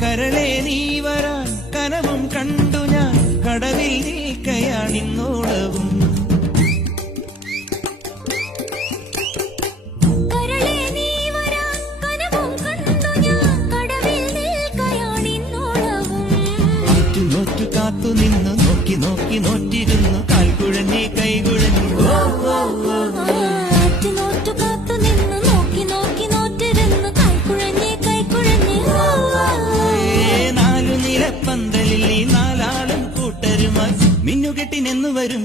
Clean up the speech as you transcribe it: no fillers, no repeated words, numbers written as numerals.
കരളെ നീ വരാൻ കനവും കണ്ടു ഞാൻ കടവിൽ നിൽക്കയാണിന്നോളവും നോറ്റു കാത്തു നിന്ന് നോക്കി നോക്കി നോറ്റിരുന്നു കാൽക്കുഴഞ്ഞി കൈകുഴഞ്ഞു നാലു നിലപ്പന്തലിൽ ഈ നാലാളും കൂട്ടരുമായി മിന്നുകെട്ടിനെന്നു വരും